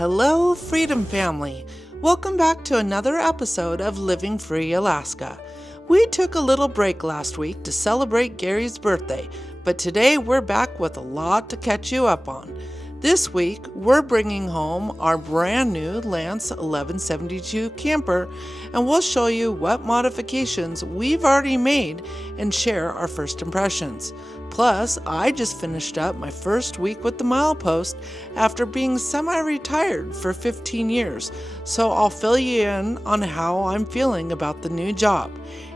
Hello, Freedom Family. Welcome back to another episode of Living Free Alaska. We took a little break last week to celebrate Gary's birthday, but today we're back with a lot to catch you up on. This week, we're bringing home our brand new Lance 1172 camper, and we'll show you what modifications we've already made and share our first impressions. Plus, I just finished up my first week with the milepost after being semi-retired for 15 years, so I'll fill you in on how I'm feeling about the new job.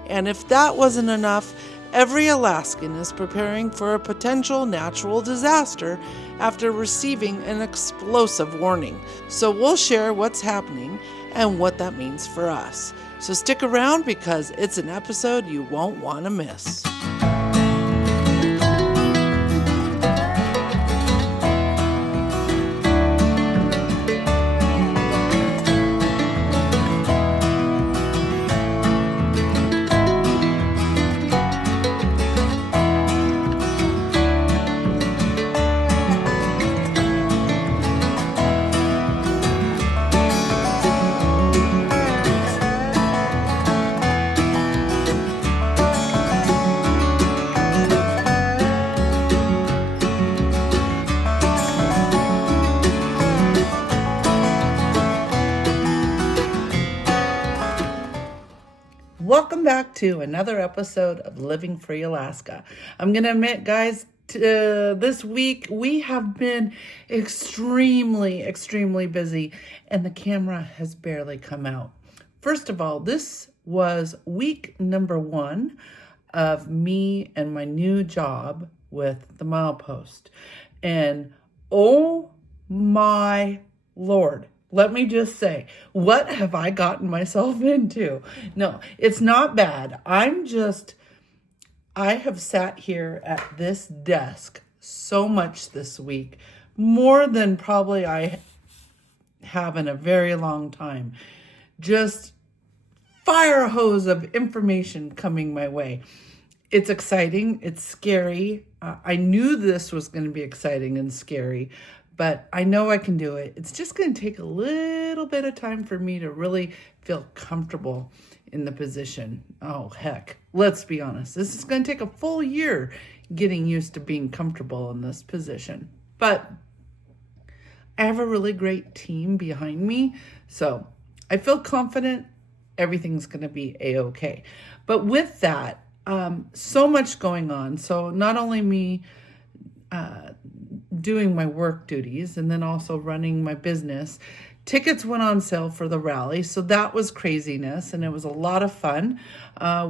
And if that wasn't enough, every Alaskan is preparing for a potential natural disaster after receiving an explosive warning. So we'll share what's happening and what that means for us. So stick around because it's an episode you won't want to miss. Welcome back to another episode of Living Free Alaska. I'm going to admit, guys, this week we have been extremely busy and the camera has barely come out. First of all, this was week number 1 of me and my new job with the milepost. And oh my Lord. Let me just say, what have I gotten myself into? No, it's not bad. I have sat here at this desk so much this week, more than probably I have in a very long time. Just fire hose of information coming my way. It's exciting. It's scary. I knew this was going to be exciting and scary, but I know I can do it. It's just going to take a little bit of time for me to really feel comfortable in the position. Oh, heck. Let's be honest. This is going to take a full year getting used to being comfortable in this position. But I have a really great team behind me, so I feel confident everything's going to be a-okay. But with that, so much going on. So not only me doing my work duties and then also running my business. Tickets went on sale for the rally, so that was craziness and it was a lot of fun.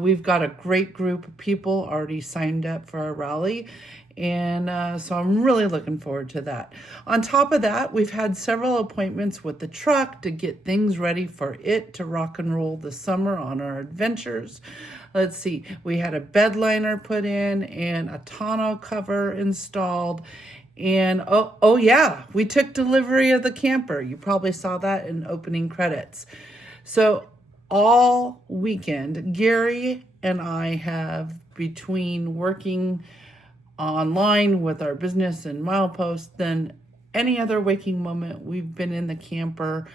We've got a great group of people already signed up for our rally, and so I'm really looking forward to that. On top of that, we've had several appointments with the truck to get things ready for it to rock and roll this summer on our adventures. Let's see, we had a bed liner put in and a tonneau cover installed. And oh yeah, we took delivery of the camper. You probably saw that in opening credits. So all weekend, Gary and I have, between working online with our business and milepost, then any other waking moment, we've been in the camper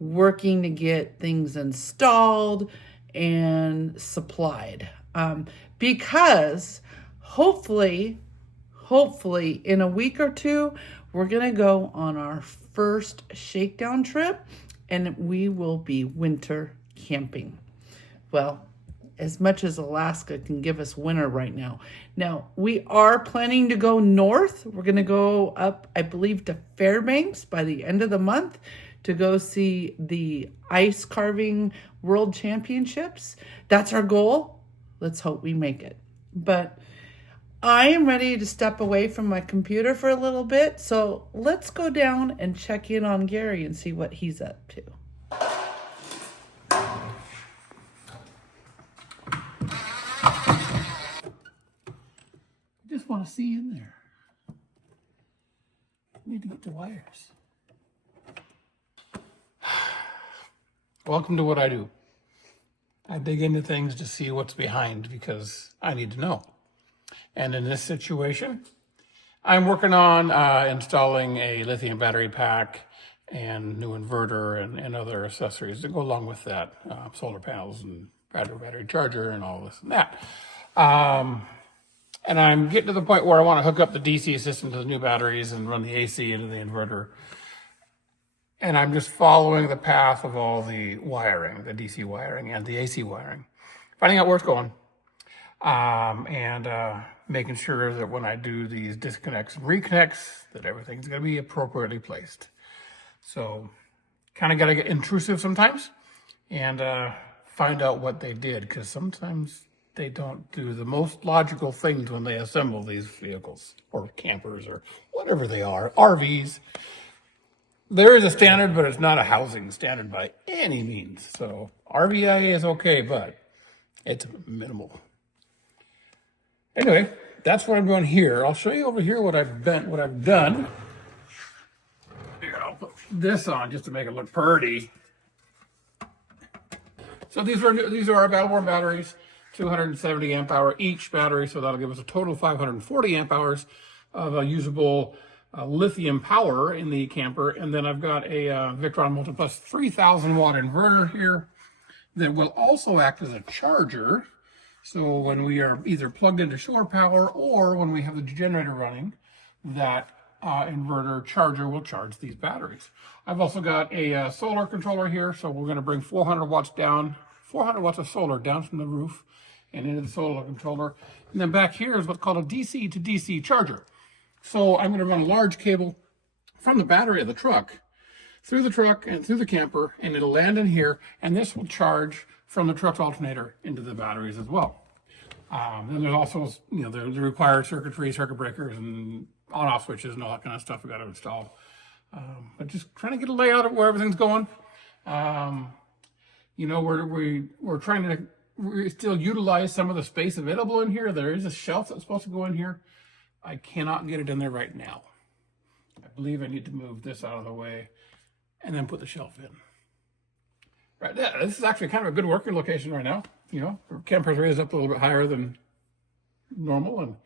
working to get things installed and supplied. Because hopefully in a week or two, we're going to go on our first shakedown trip and we will be winter camping. Well, as much as Alaska can give us winter right now. Now, we are planning to go north. We're going to go up, I believe, to Fairbanks by the end of the month to go see the ice carving world championships. That's our goal. Let's hope we make it. But I am ready to step away from my computer for a little bit, so let's go down and check in on Gary and see what he's up to. I just want to see in there. I need to get the wires. Welcome to what I do. I dig into things to see what's behind because I need to know. And in this situation, I'm working on installing a lithium battery pack and new inverter and other accessories that go along with that, solar panels and battery charger and all this and that. And I'm getting to the point where I want to hook up the DC system to the new batteries and run the AC into the inverter. And I'm just following the path of all the wiring, the DC wiring and the AC wiring, finding out where it's going, and making sure that when I do these disconnects and reconnects, that everything's going to be appropriately placed. So kind of got to get intrusive sometimes and find out what they did, because sometimes they don't do the most logical things when they assemble these vehicles or campers or whatever they are, RVs. There is a standard, but it's not a housing standard by any means. So RVIA is okay, but it's minimal. Anyway, that's what I'm doing here. I'll show you over here what I've done. Here, I'll put this on just to make it look pretty. So these are our Battleborn batteries, 270 amp hour each battery. So that'll give us a total of 540 amp hours of usable lithium power in the camper. And then I've got a Victron Multiplus 3000 watt inverter here that will also act as a charger. So when we are either plugged into shore power or when we have the generator running, that inverter charger will charge these batteries. I've also got a solar controller here. So we're going to bring 400 watts down, 400 watts of solar down from the roof and into the solar controller. And then back here is what's called a DC to DC charger. So I'm going to run a large cable from the battery of the truck through the truck and through the camper, and it'll land in here, and this will charge from the truck's alternator into the batteries as well. Then there's also, the required circuitry, circuit breakers, and on-off switches and all that kind of stuff we got to install. But just trying to get a layout of where everything's going. We're trying to still utilize some of the space available in here. There is a shelf that's supposed to go in here. I cannot get it in there right now. I believe I need to move this out of the way and then put the shelf in. Right, yeah, this is actually kind of a good working location right now. The camper's raised up a little bit higher than normal, and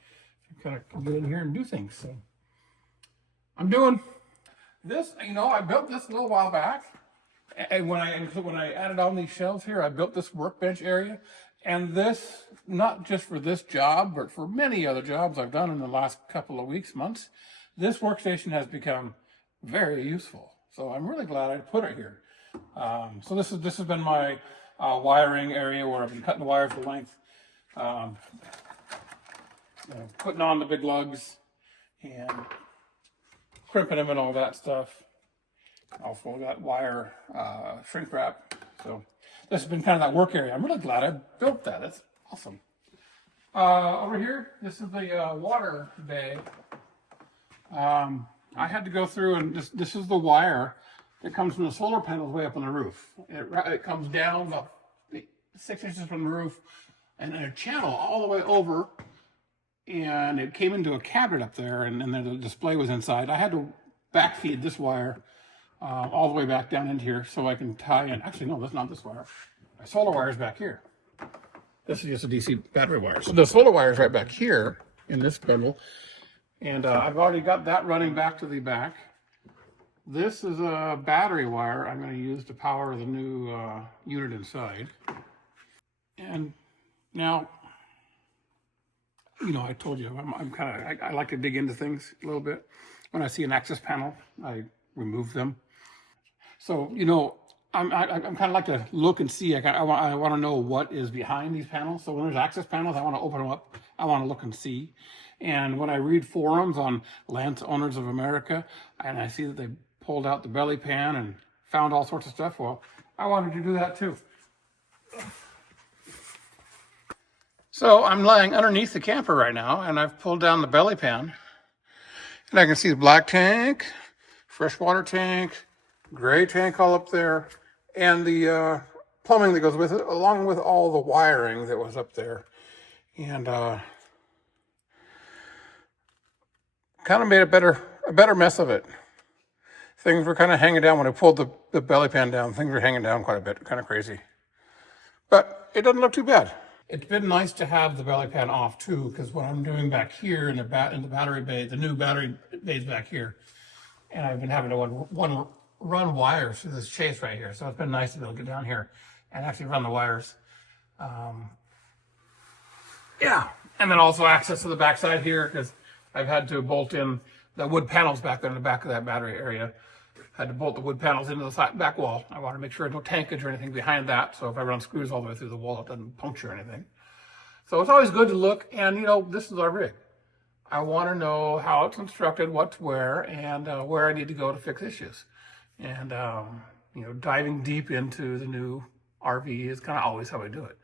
kind of get in here and do things. So I'm doing this. I built this a little while back, and when I added on these shelves here, I built this workbench area. And this, not just for this job, but for many other jobs I've done in the last couple of weeks, months, this workstation has become very useful. So I'm really glad I put it here. So this has been my wiring area where I've been cutting the wires to length, putting on the big lugs and crimping them and all that stuff. Also got wire shrink wrap. So this has been kind of that work area. I'm really glad I built that. That's awesome. Over here, this is the water bay. I had to go through, and this is the wire that comes from the solar panels way up on the roof. It comes down about 6 inches from the roof and a channel all the way over, and it came into a cabinet up there, and then the display was inside. I had to backfeed this wire all the way back down into here so I can tie in. Actually, no, that's not this wire. My solar wire is back here. This is just a DC battery wire. So the solar wire is right back here in this bundle. And I've already got that running back to the back. This is a battery wire I'm going to use to power the new unit inside. And now, I told you, I like to dig into things a little bit. When I see an access panel, I remove them. So, I'm kind of like to look and see. I want to know what is behind these panels. So when there's access panels, I want to open them up. I want to look and see. And when I read forums on Landowners of America, and I see that they pulled out the belly pan and found all sorts of stuff, well, I wanted to do that too. So I'm lying underneath the camper right now, and I've pulled down the belly pan. And I can see the black tank, freshwater tank, gray tank all up there, and the plumbing that goes with it, along with all the wiring that was up there. And kind of made a better mess of it. Things were kind of hanging down when I pulled the belly pan down. Things were hanging down quite a bit, kind of crazy. But it doesn't look too bad. It's been nice to have the belly pan off too, because what I'm doing back here in the battery bay, the new battery bay's back here, and I've been having to run wires through this chase right here. So it's been nice to be able to get down here and actually run the wires. Yeah, and then also access to the backside here because I've had to bolt in the wood panels back there in the back of that battery area. Had to bolt the wood panels into the back wall. I want to make sure there's no tankage or anything behind that. So if I run screws all the way through the wall, it doesn't puncture anything. So it's always good to look, and you know, this is our rig. I want to know how it's constructed, what to where, and where I need to go to fix issues. And you know, diving deep into the new RV is kind of always how I do it.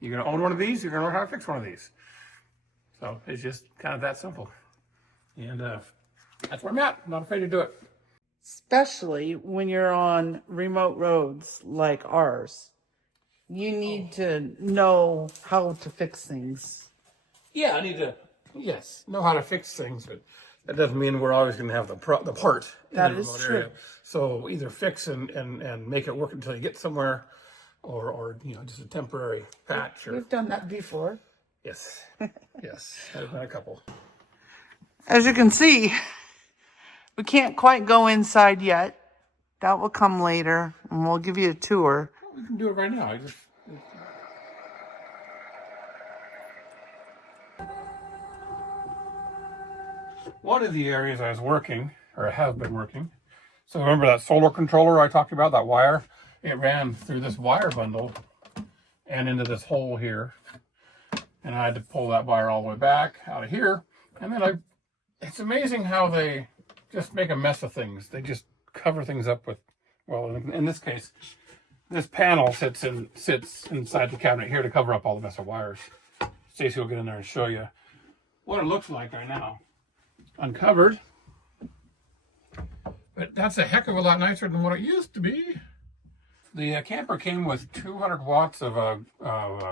You're going to own one of these, you're going to learn how to fix one of these. So it's just kind of that simple. And that's where I'm at. I'm not afraid to do it. Especially when you're on remote roads like ours. You need to know how to fix things. Yeah, I need to, yes, know how to fix things, but that doesn't mean we're always going to have the part in That the is remote true. area. So either fix and make it work until you get somewhere, or you know, just a temporary patch. Or We've done that before. yes, yes, I've done a couple. As you can see, we can't quite go inside yet. That will come later, and we'll give you a tour. We can do it right now. One of the areas I was working, or have been working, so remember that solar controller I talked about, that wire? It ran through this wire bundle and into this hole here. And I had to pull that wire all the way back out of here. And then it's amazing how they just make a mess of things. They just cover things up with, well, in this case, this panel sits inside the cabinet here to cover up all the mess of wires. Stacey will get in there and show you what it looks like right now. Uncovered. But that's a heck of a lot nicer than what it used to be. The camper came with 200 watts of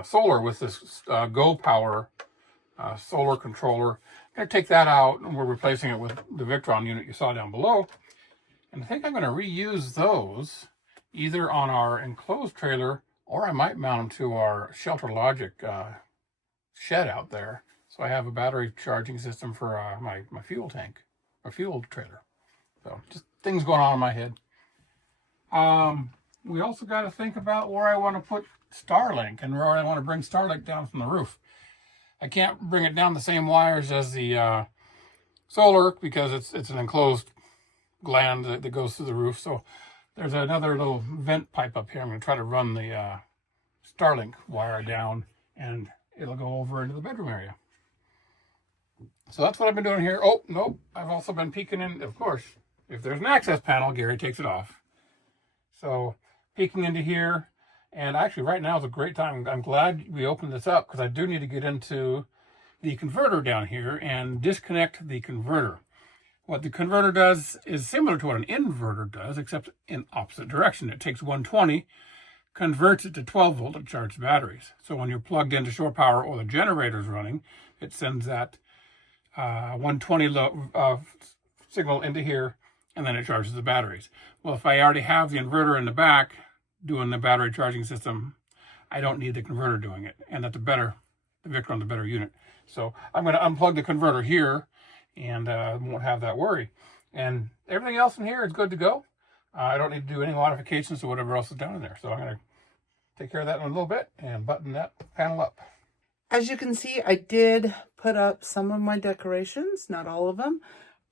solar with this Go Power solar controller. I'm going to take that out, and we're replacing it with the Victron unit you saw down below. And I think I'm going to reuse those either on our enclosed trailer, or I might mount them to our Shelter Logic shed out there. So I have a battery charging system for my fuel tank, or fuel trailer. So just things going on in my head. We also got to think about where I want to put Starlink and where I want to bring Starlink down from the roof. I can't bring it down the same wires as the solar because it's an enclosed gland that goes through the roof. So there's another little vent pipe up here. I'm going to try to run the Starlink wire down, and it'll go over into the bedroom area. So that's what I've been doing here. Oh, nope. I've also been peeking in, of course. If there's an access panel, Gary takes it off. So peeking into here, and actually right now is a great time. I'm glad we opened this up because I do need to get into the converter down here and disconnect the converter. What the converter does is similar to what an inverter does, except in opposite direction. It takes 120, converts it to 12 volt to charge the batteries. So when you're plugged into shore power or the generator's running, it sends that 120 signal into here, and then it charges the batteries. Well, if I already have the inverter in the back doing the battery charging system, I don't need the converter doing it. And that's the Victron's a better unit. So I'm going to unplug the converter here and won't have that worry. And everything else in here is good to go. I don't need to do any modifications to whatever else is down in there. So I'm going to take care of that in a little bit and button that panel up. As you can see, I did put up some of my decorations, not all of them.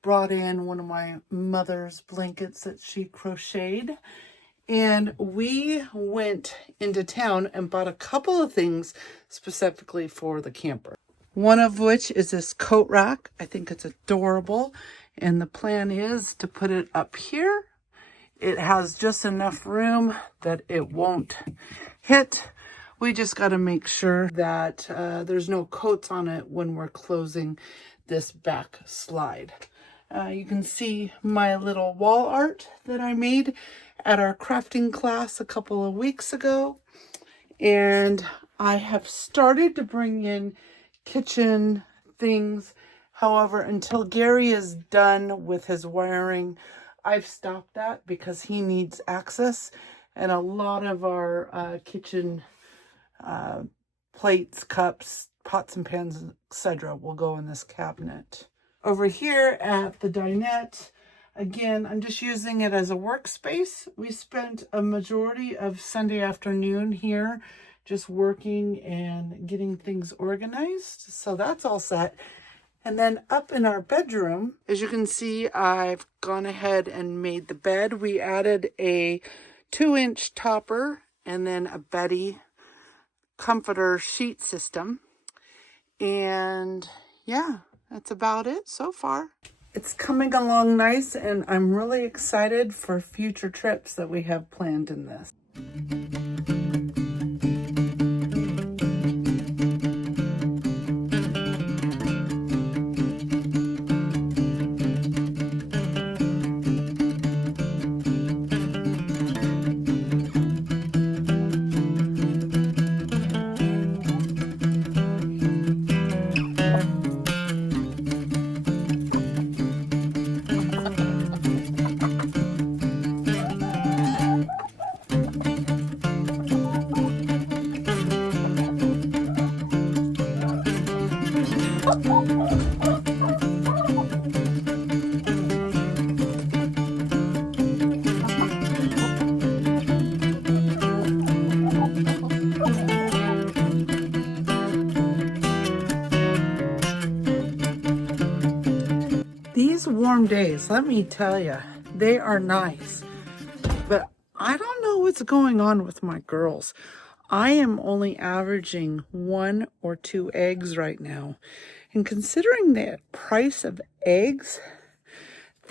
Brought in one of my mother's blankets that she crocheted. And we went into town and bought a couple of things specifically for the camper. One of which is this coat rack. I think it's adorable. And the plan is to put it up here. It has just enough room that it won't hit. We just got to make sure that there's no coats on it when we're closing this back slide. You can see my little wall art that I made at our crafting class a couple of weeks ago. And I have started to bring in kitchen things. However, until Gary is done with his wiring, I've stopped that because he needs access. And a lot of our kitchen plates, cups, pots and pans, etc. will go in this cabinet. Over here at the dinette, Again, I'm just using it as a workspace. We spent a majority of Sunday afternoon here just working and getting things organized. So that's all set. And then up in our bedroom, as you can see, I've gone ahead and made the bed. We added a 2-inch topper and then a Betty comforter sheet system. And yeah, that's about it so far. It's coming along nice, and I'm really excited for future trips that we have planned in this. These warm days, let me tell you, they are nice. But I don't know what's going on with my girls. I am only averaging 1 or 2 eggs right now. And considering the price of eggs,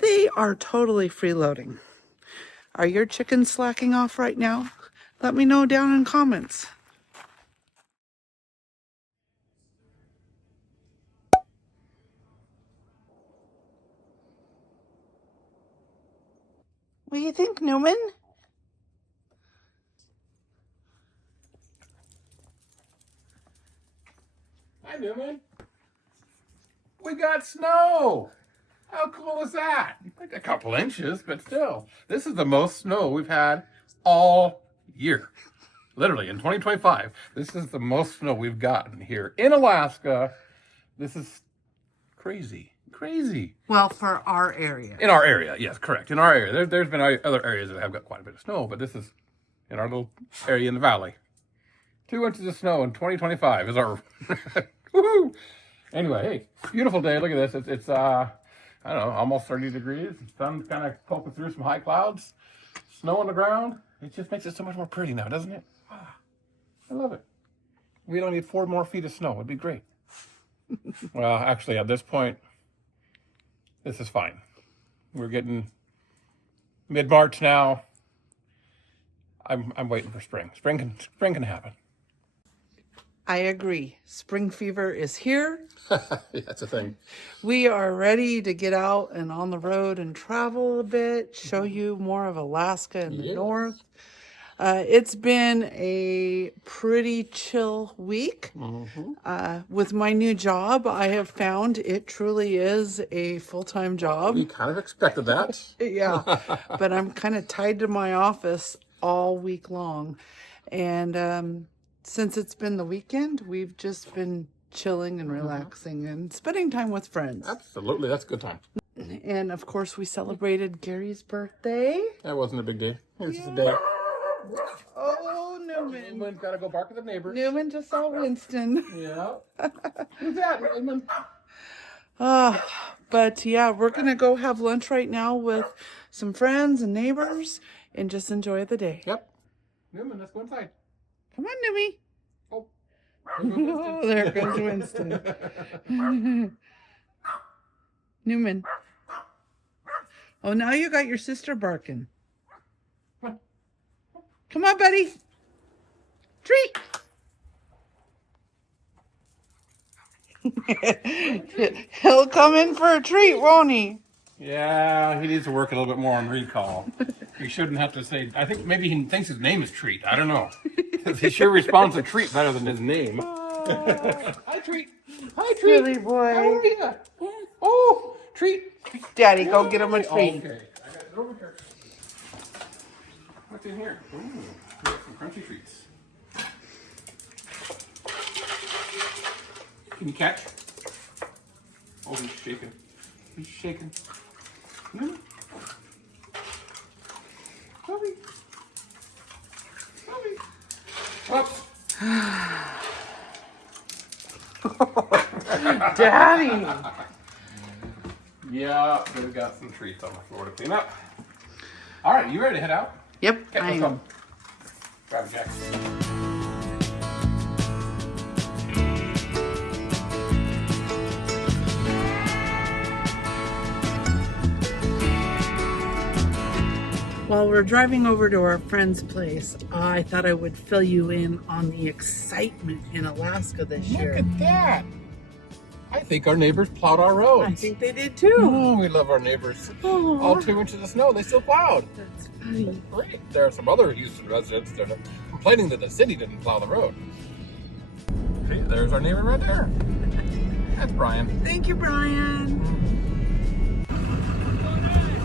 they are totally freeloading. Are your chickens slacking off right now? Let me know down in comments. What do you think, Newman? Hi, Newman. We got snow. How cool is that? Like a couple inches, but still. This is the most snow we've had all year. Literally, in 2025, this is the most snow we've gotten here in Alaska. This is crazy. Crazy. Well, for our area. In our area, yes, correct. In our area. There's been other areas that have got quite a bit of snow, but this is in our little area in the valley. 2 inches of snow in 2025 is our... Woohoo! Anyway, hey, beautiful day. Look at this. It's I don't know, almost 30 degrees. The sun's kind of poking through some high clouds. Snow on the ground. It just makes it so much more pretty now, doesn't it? I love it. We don't need 4 more feet of snow. It'd be great. Well, actually, at this point, this is fine. We're getting mid-March now. I'm waiting for spring. Spring can happen. I agree. Spring fever is here. That's a thing. We are ready to get out and on the road and travel a bit, show you more of Alaska and the north. It's been a pretty chill week. With my new job, I have found it truly is a full-time job. We kind of expected that. Yeah, but I'm kind of tied to my office all week long. And since it's been the weekend, we've just been chilling and relaxing and spending time with friends. Absolutely, that's a good time. And of course, we celebrated Gary's birthday. That wasn't a big day. It was just a day. Oh, Newman. Newman's got to go bark at the neighbors. Newman just saw Winston. Yeah. Who's that, Newman? But yeah, we're going to go have lunch right now with some friends and neighbors and just enjoy the day. Yep. Newman, let's go inside. Come on, Newmy. Oh. Oh, there goes Winston. Newman. Oh, now you got your sister barking. Come on, buddy. Treat. He'll come in for a treat, won't he? Yeah, he needs to work a little bit more on recall. He shouldn't have to say, I think maybe he thinks his name is Treat. I don't know. He sure responds to Treat better than his name. Hi, Treat. Hi, Treat. Silly boy. How are you? Oh, Treat. Daddy, go get him a treat. Okay, I got it over here. What's in here? Ooh, we got some crunchy treats. Can you catch? Oh, he's shaking. He's shaking. Bobby. Whoops. Daddy. Yeah, we've got some treats on the floor to clean up. All right, you ready to head out? Yep, Okay, I let's am. go. Grab a jacket. While we're driving over to our friend's place, I thought I would fill you in on the excitement in Alaska this year. Look at that. I think our neighbors plowed our roads. I think they did too. Oh, we love our neighbors. Aw. All 2 inches of snow, they still plowed. That's funny. Great. There are some other Houston residents that are complaining that the city didn't plow the road. Okay, there's our neighbor right there. That's Brian. Thank you, Brian.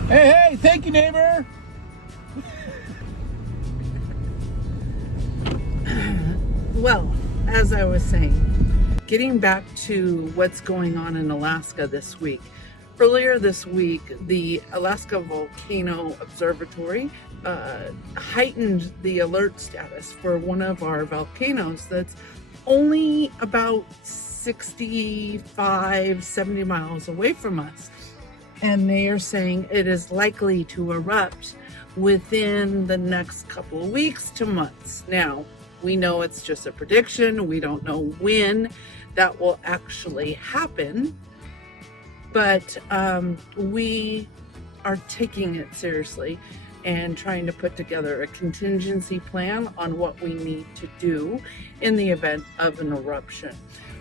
Hey, thank you, neighbor. Well, as I was saying, getting back to what's going on in Alaska this week. Earlier this week, the Alaska Volcano Observatory heightened the alert status for one of our volcanoes that's only about 65, 70 miles away from us. And they are saying it is likely to erupt within the next couple of weeks to months. Now, we know it's just a prediction. We don't know when that will actually happen, but we are taking it seriously and trying to put together a contingency plan on what we need to do in the event of an eruption.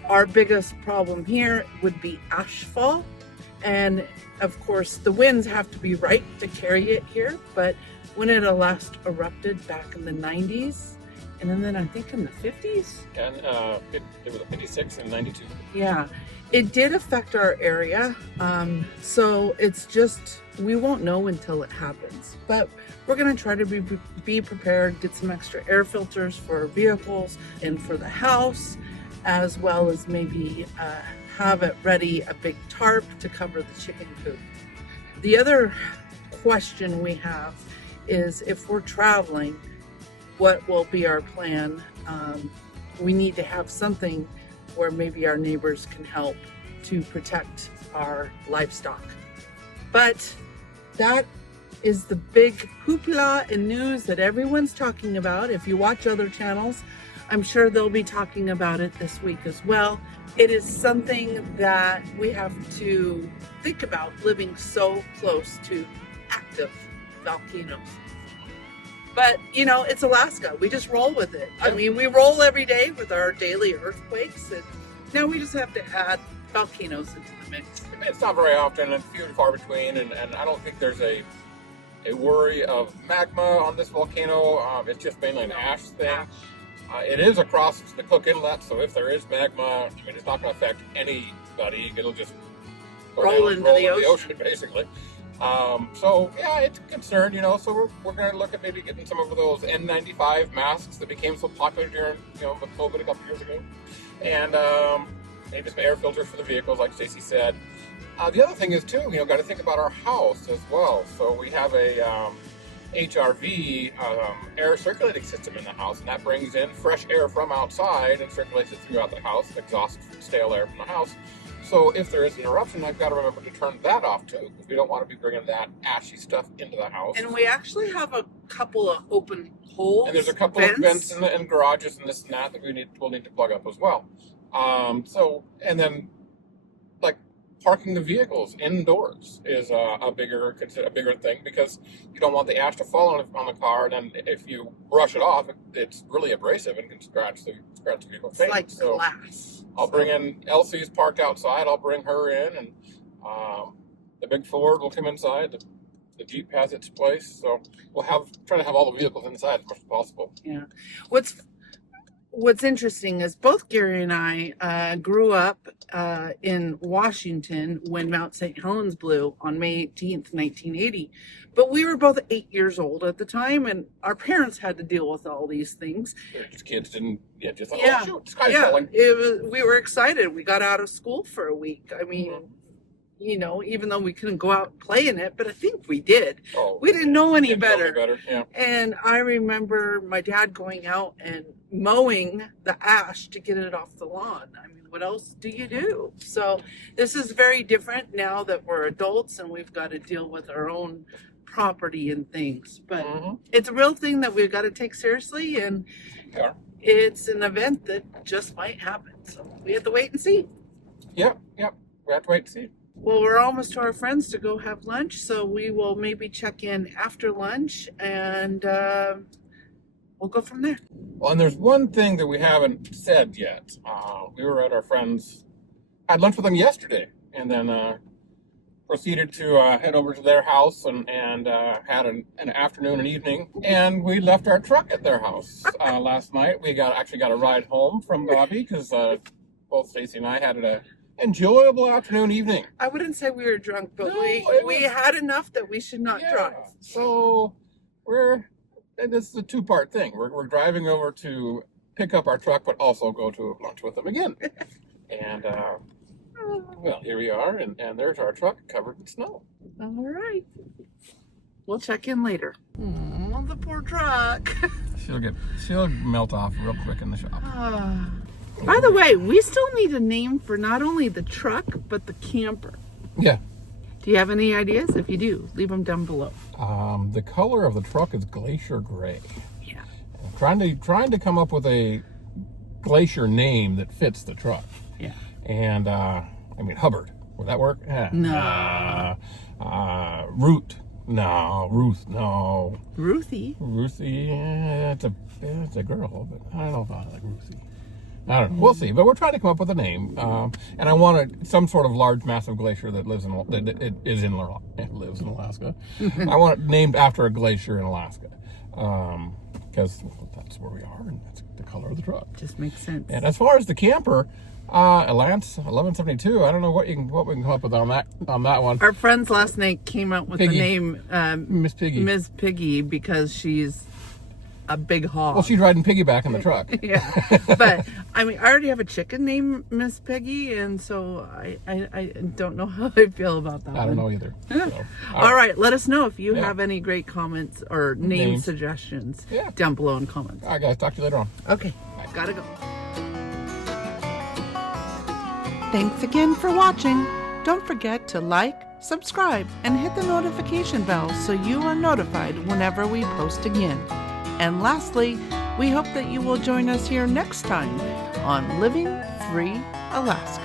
Our biggest problem here would be ashfall, and of course the winds have to be right to carry it here, but when it last erupted back in the 90s, and then I think in the 50s? And it was 56 and 92. Yeah, it did affect our area. So it's just, we won't know until it happens. But we're gonna try to be prepared, get some extra air filters for our vehicles and for the house, as well as maybe have it ready, a big tarp to cover the chicken coop. The other question we have is if we're traveling, what will be our plan? We need to have something where maybe our neighbors can help to protect our livestock. But that is the big hoopla and news that everyone's talking about. If you watch other channels, I'm sure they'll be talking about it this week as well. It is something that we have to think about, living so close to active volcanoes. But, you know, it's Alaska. We just roll with it. I mean, we roll every day with our daily earthquakes, and now we just have to add volcanoes into the mix. It's not very often and few and far between, and I don't think there's a worry of magma on this volcano. It's just mainly an ash thing. It is across the Cook Inlet, so if there is magma, I mean, it's not going to affect anybody. It'll just roll into the ocean, basically. So yeah, it's a concern, you know, so we're going to look at maybe getting some of those N95 masks that became so popular during, you know, COVID a couple years ago. And maybe some air filters for the vehicles, like Stacey said. The other thing is too, you know, got to think about our house as well. So we have a HRV air circulating system in the house, and that brings in fresh air from outside and circulates it throughout the house, exhausts stale air from the house. So if there is an eruption, I've got to remember to turn that off too, because we don't want to be bringing that ashy stuff into the house. And we actually have a couple of open holes. And there's a couple of vents in garages and this and that we'll need to plug up as well. So, and then like parking the vehicles indoors is a bigger thing, because you don't want the ash to fall on the car, and then if you brush it off, it's really abrasive and can scratch the vehicle paint. It's like glass. I'll bring in Elsie's parked outside. I'll bring her in, and the big Ford will come inside. The Jeep has its place, so we'll try to have all the vehicles inside as much as possible. Yeah. What's interesting is both Gary and I grew up in Washington when Mount St. Helens blew on May 18th, 1980. But we were both 8 years old at the time, and our parents had to deal with all these things. Just kids didn't, just thought, yeah, oh shoot, the sky's yeah. falling. We were excited. We got out of school for a week. I mean, even though we couldn't go out and play in it, but I think we did. Oh, We didn't know any didn't know any better. Yeah. And I remember my dad going out and mowing the ash to get it off the lawn. I mean, what else do you do? So this is very different now that we're adults and we've got to deal with our own property and things. But it's a real thing that we've got to take seriously, and Yeah. it's an event that just might happen. So we have to wait and see. Yep. We have to wait and see. Well, we're almost to our friends to go have lunch, so we will maybe check in after lunch, and we'll go from there. Well, and there's one thing that we haven't said yet. We were at our friends, had lunch with them yesterday, and then proceeded to head over to their house and had an afternoon and evening. And we left our truck at their house last night. We actually got a ride home from Bobby because both Stacey and I had an enjoyable afternoon, evening. I wouldn't say we were drunk, but No, we had enough that we should not drive. So and this is a two-part thing. We're driving over to pick up our truck, but also go to lunch with them again. And well, here we are, and there's our truck covered in snow. All right. We'll check in later. Oh, the poor truck. She'll melt off real quick in the shop. By the way, we still need a name for not only the truck, but the camper. Yeah. Do you have any ideas? If you do, leave them down below. The color of the truck is glacier gray. Yeah. I'm trying to come up with a glacier name that fits the truck. Yeah. And Hubbard. Would that work? Yeah. No. Root. No. Ruth. No. Ruthie. Yeah, it's a girl, but I don't know if I like Ruthie. I don't know. We'll see. But we're trying to come up with a name, and I want some sort of large, massive glacier that lives in Alaska. I want it named after a glacier in Alaska, because that's where we are, and that's the color of the truck. Just makes sense. And as far as the camper, Lance 1172. I don't know what we can come up with on that one. Our friends last night came up with Piggy. the name Miss Piggy. Miss Piggy because she's a big hog. Well, she's riding piggyback in the truck. Yeah, but I already have a chicken named Miss Piggy, and so I don't know how I feel about that. I don't know either. So, all right, let us know if you have any great comments or name Names. suggestions Yeah. down below in comments. All right, guys. Talk to you later on. Okay, gotta go. Thanks again for watching. Don't forget to like, subscribe, and hit the notification bell so you are notified whenever we post again. And lastly, we hope that you will join us here next time on Living Free Alaska.